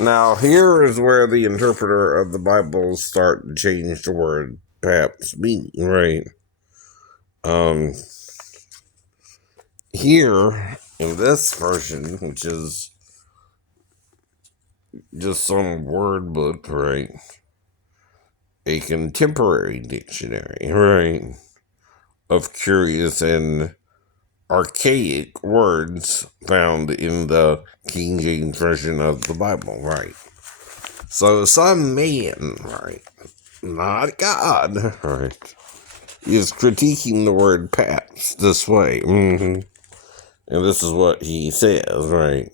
Now, here is where the interpreter of the Bible start to change the word paps meaning, right? Here, in this version, which is just some word book, right? A contemporary dictionary, right? Of curious and archaic words found in the King James Version of the Bible, right? So some man, right, not God, right, is critiquing the word paps this way. And this is what he says, right?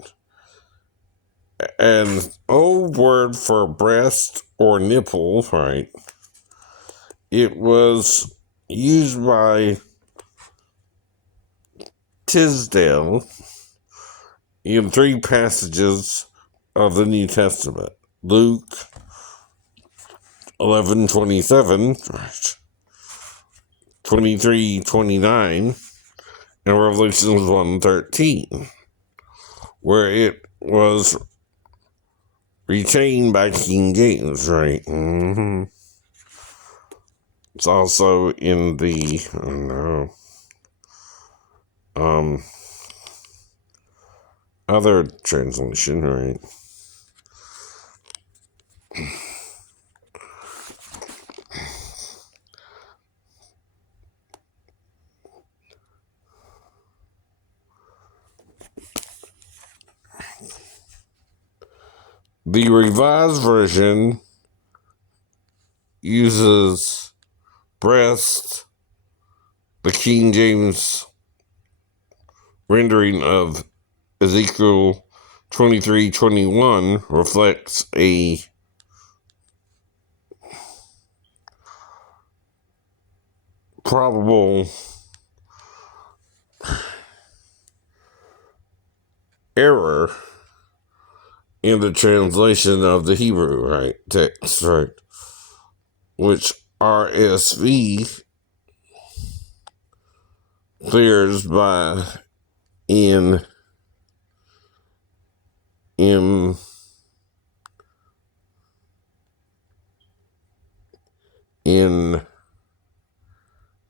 An old word for breast or nipple, right? It was used by Tisdale in 3 passages of the New Testament. Luke 11:27, 23:29, and Revelation 1:13, where it was retained by King James, right? It's also in the, other translation, right? The Revised Version uses breast. The King James rendering of Ezekiel 23:21 reflects a probable error in the translation of the Hebrew, right, text, right, which RSV clears by in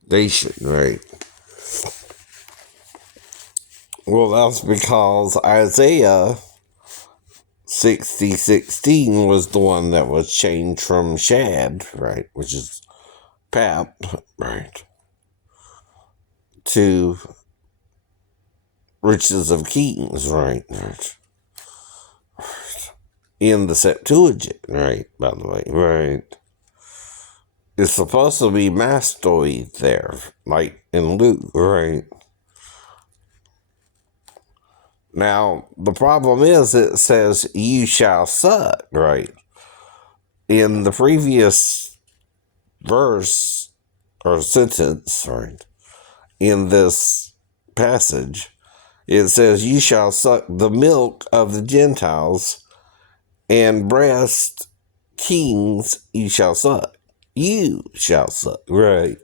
nation, right? Well, that's because Isaiah 60:16 was the one that was changed from shad, right, which is pap, right, to riches of kings, right, in the Septuagint, right, by the way, right. It's supposed to be mastoid there, like in Luke, right? Now, the problem is it says, you shall suck, right? In the previous verse or sentence, right, in this passage, it says, you shall suck the milk of the Gentiles, and breast kings you shall suck. You shall suck, right?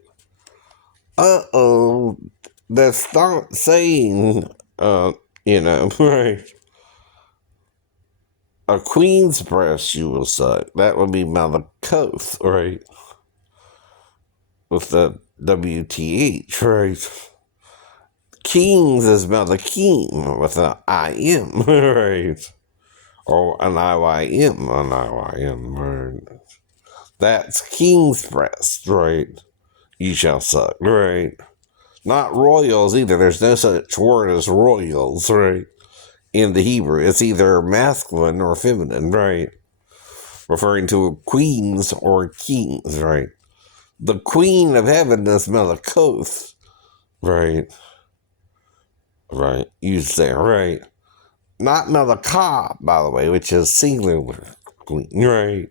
That's not saying, right? A queen's breast you will suck. That would be Malakoth, right? With the WTH, right? Kings is Malakim with an IM, right? Or an IYM, right? That's king's breast, right? You shall suck, right? Not royals either. There's no such word as royals, right? In the Hebrew, it's either masculine or feminine, right? Referring to queens or kings, right? The queen of heaven is Malakoth, right? Right, used there, right? Not Malakah, by the way, which is singular queen, right?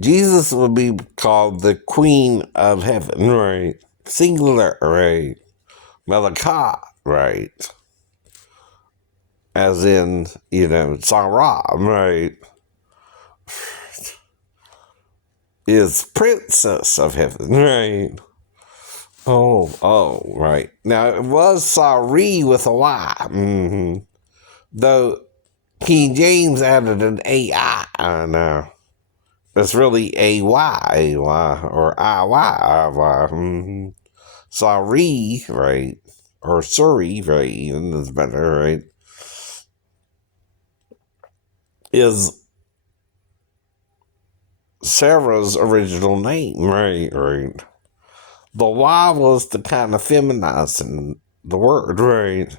Jesus would be called the queen of heaven, right? Singular, right? Malakah, right? As in, Sarah, right? Is princess of heaven, right? Oh, right. Now, it was Sari with a Y. Though King James added an AI. It's really A-Y, or I-Y. Sorry, right? Or Surrey, right? Even is better, right? Is Sarah's original name, right? The Y was to kind of feminize the word, right?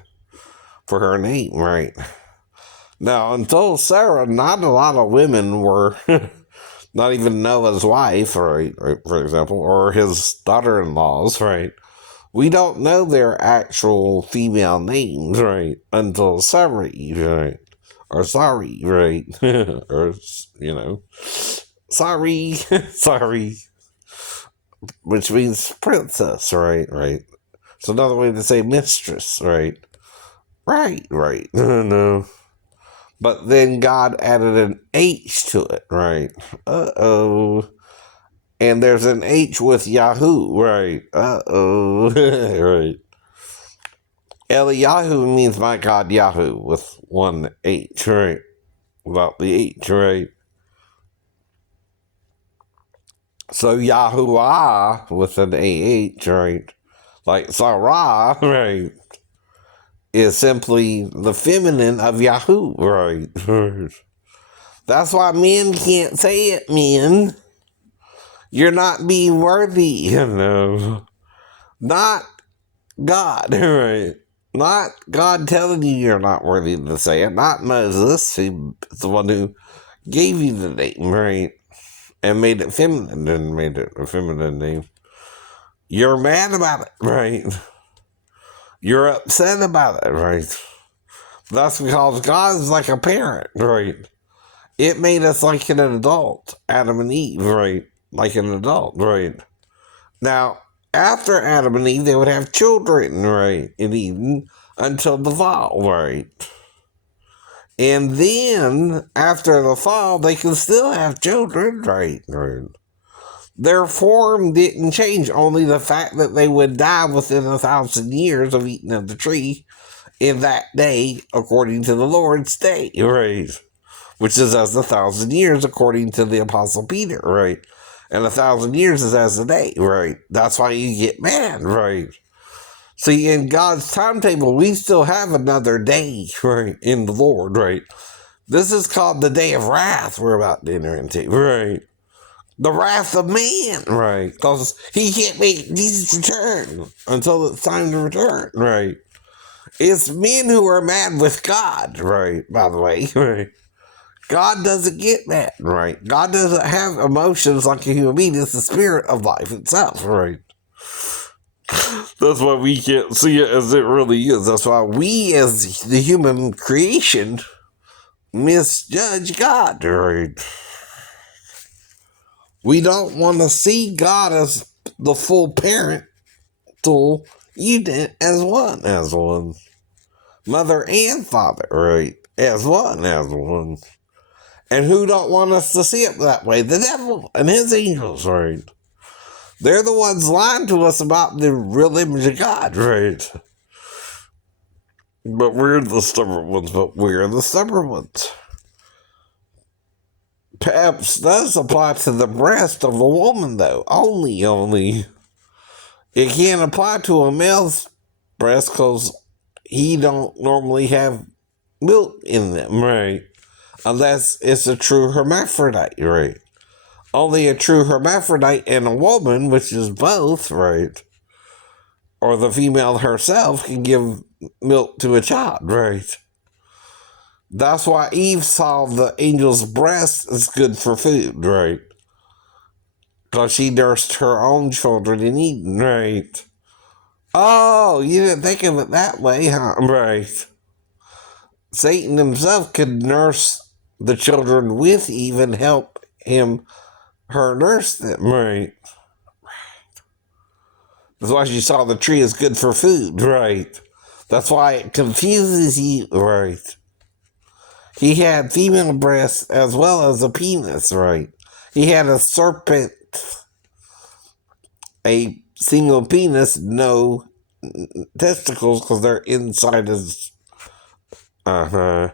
For her name, right? Now, until Sarah, not a lot of women were not even Noah's wife, right? For example, or his daughter-in-laws, right? We don't know their actual female names, right? Until Sarah, right? Or sorry, right? Or, sorry, sorry, which means princess, right? It's another way to say mistress, right? Right. No. But then God added an H to it, right? Uh-oh. And there's an H with Yahoo, right? Uh-oh. Right. Eliyahu means my God Yahoo with one H, right? Without the H, right? So Yahuwah with an AH, right? Like Sarah, right? Is simply the feminine of Yahoo, right? That's why men can't say it, men. You're not being worthy, Not God, right? Not God telling you you're not worthy to say it. Not Moses, he's the one who gave you the name, right? And made it feminine and made it a feminine name. You're mad about it, right? You're upset about it, right? That's because God is like a parent, right? It made us like an adult, Adam and Eve, right? Like an adult, right? Now, after Adam and Eve, they would have children, right? In Eden until the fall, right? And then, after the fall, they can still have children, right? Their form didn't change, only the fact that they would die within 1,000 years of eating of the tree in that day, according to the Lord's day, right? Which is as 1,000 years, according to the Apostle Peter, right? And 1,000 years is as a day, right? That's why you get mad, right? See, in God's timetable, we still have another day, right, in the Lord, right? This is called the day of wrath we're about to enter into, right? The wrath of man, right? Because he can't make Jesus return until it's time to return, right? It's men who are mad with God, right? By the way, right? God doesn't get mad, right? God doesn't have emotions like a human being. It's the spirit of life itself, right? That's why we can't see it as it really is. That's why we, as the human creation, misjudge God, right? We don't want to see God as the full parental unit as one. Mother and father, right? As one. And who don't want us to see it that way? The devil and his angels, right? They're the ones lying to us about the real image of God, right? But we're the stubborn ones. Paps does apply to the breast of a woman, though. Only. It can't apply to a male's breast because he don't normally have milk in them, right? Unless it's a true hermaphrodite, right? Only a true hermaphrodite and a woman, which is both, right? Or the female herself can give milk to a child, right? That's why Eve saw the angel's breast as good for food, right? Because she nursed her own children in Eden, right? Oh, you didn't think of it that way, huh? Right. Satan himself could nurse the children with Eve and help her nurse them, right? That's why she saw the tree as good for food, right? That's why it confuses you, right? He had female breasts as well as a penis, right? He had a serpent, a single penis, no testicles because they're inside his. That's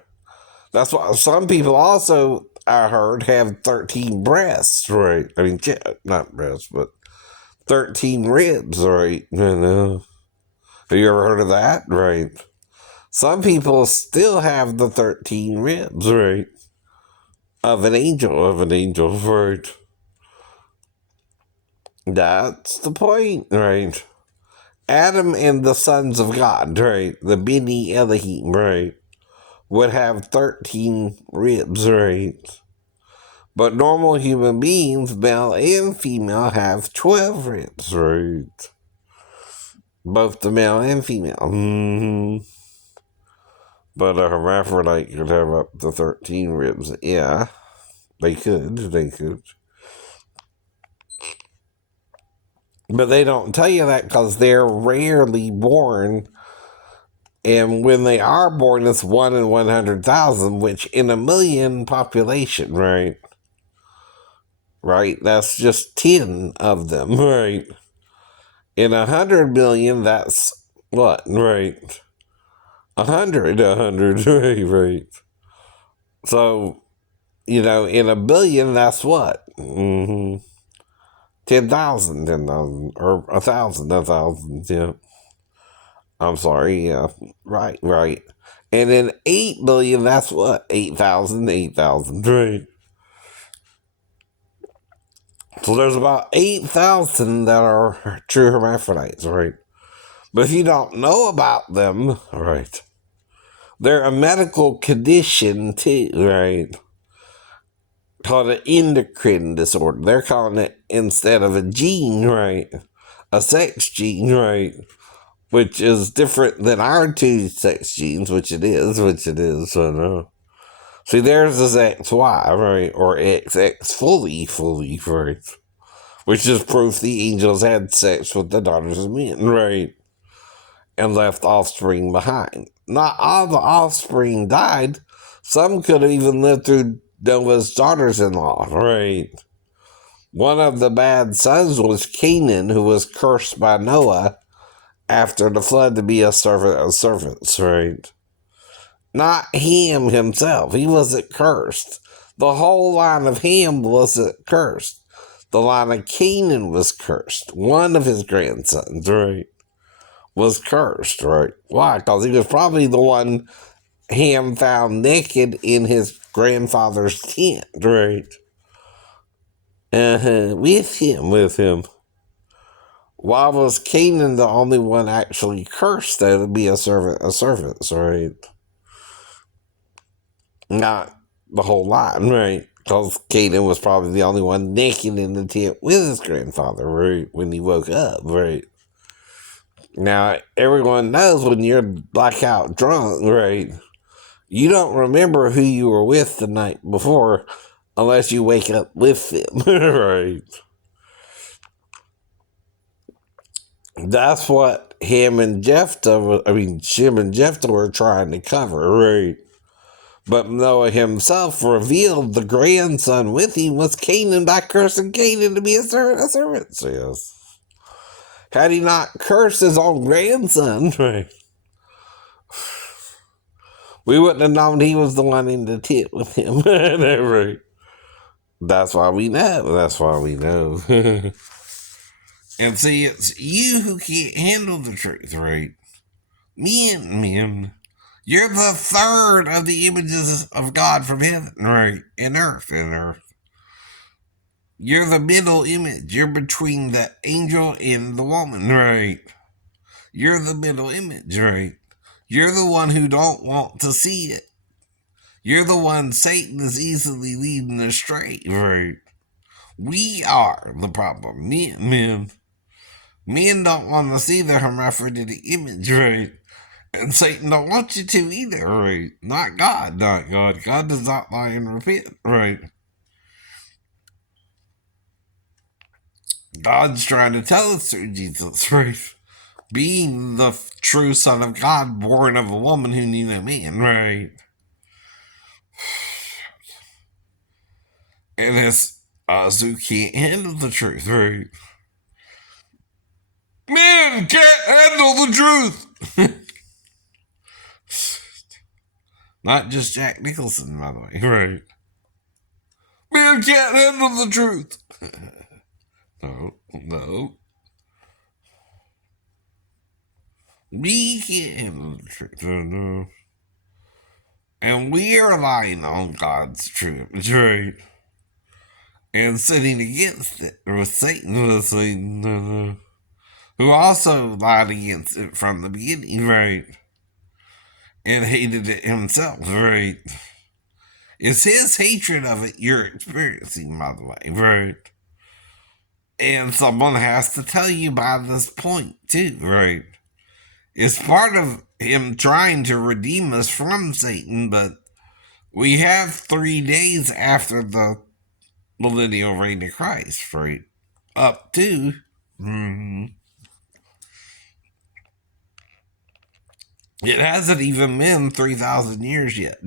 That's why some people also, I heard, have 13 breasts, right? I mean, not breasts, but 13 ribs, right? Have you ever heard of that? Right. Some people still have the 13 ribs, right? Of an angel, right? That's the point, right? Adam and the sons of God, right? The Bini Elohim, right? Would have 13 ribs, right? But normal human beings, male and female, have 12 ribs, right? Both the male and female. But a hermaphrodite could have up to 13 ribs. Yeah, they could. They could. But they don't tell you that because they're rarely born. And when they are born, it's 1 in 100,000, which in a million population, right? Right? That's just 10 of them, right? In 100 million, that's what, right? 100, right, right. So, in a billion, that's what? 10,000, 10,000, or 1,000, 1,000, yeah. I'm sorry, yeah. Right, right. And in 8 billion, that's what? 8,000, 8,000, right? So there's about 8,000 that are true hermaphrodites, right? But if you don't know about them, right, they're a medical condition too, right? Called an endocrine disorder. They're calling it, instead of a gene, right, a sex gene, right, which is different than our two sex genes, which it is, I know. See, theirs is XY, right, or XX fully, right, which is proof the angels had sex with the daughters of men, right, and left offspring behind. Not all the offspring died. Some could have even lived through Noah's daughters-in-law, right? One of the bad sons was Canaan, who was cursed by Noah after the flood to be a servant of servants, right? Not Ham himself. He wasn't cursed. The whole line of Ham wasn't cursed. The line of Canaan was cursed. One of his grandsons, right, was cursed, right? Why? Because he was probably the one Ham found naked in his grandfather's tent, right? With him. Why was Canaan the only one actually cursed, though, to be a servant of servants, right? Not the whole line, right? Because Canaan was probably the only one naked in the tent with his grandfather, right? When he woke up, right? Now, everyone knows when you're blackout drunk, right? You don't remember who you were with the night before unless you wake up with them, right? That's what Shem and Jephthah were trying to cover, right? But Noah himself revealed the grandson with him was Canaan by cursing Canaan to be a servant of servants, yes. Had he not cursed his own grandson, right, we wouldn't have known he was the one in the tent with him, right? That's why we know. That's why we know. And see, it's you who can't handle the truth, right? Men. You're the third of the images of God from heaven, right? And earth. You're the middle image. You're between the angel and the woman, right? You're the middle image, right? You're the one who don't want to see it. You're the one Satan is easily leading astray, right? We are the problem. Men don't want to see the hermaphroditic image, right? And Satan don't want you to either, right? Not God. God does not lie and repent, right? God's trying to tell us through Jesus, right? Being the true Son of God, born of a woman who knew no man, right? And it's us who can't handle the truth, right? Men can't handle the truth. Not just Jack Nicholson, by the way. Right. Man can't handle the truth. No, no. We can't handle the truth. No. And we are relying on God's truth. Right. And sitting against it with Satan, who also lied against it from the beginning, right? And hated it himself, right? It's his hatred of it you're experiencing, by the way, right? And someone has to tell you by this point, too, right? It's part of him trying to redeem us from Satan, but we have 3 days after the millennial reign of Christ, right? Up to. It hasn't even been 3,000 years yet,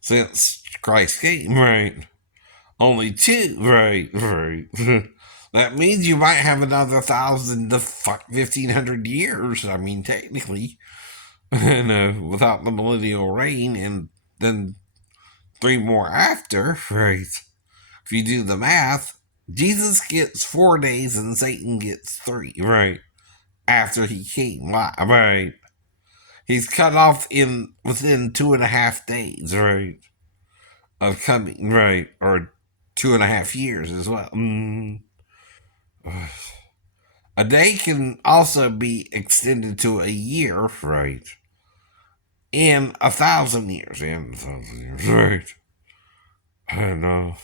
since Christ came, right? Only 2, right, right. That means you might have another 1,000 to 1,500 years. I mean, technically, without the millennial reign, and then 3 more after, right? If you do the math, Jesus gets 4 days and Satan gets 3, right? After he came, right? He's cut off within 2.5 days, right? Of coming, right? Or 2.5 years as well. A day can also be extended to a year, right? In 1,000 years, right? I know.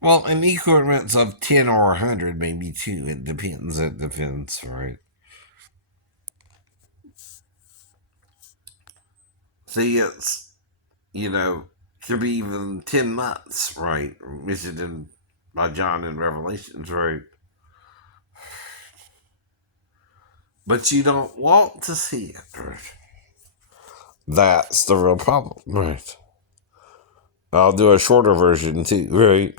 Well, in increments of 10 or 100, maybe 2. It depends, right? See, it's, could be even 10 months, right? Mentioned by John in Revelations, right? But you don't want to see it, right? That's the real problem, right? I'll do a shorter version too, right?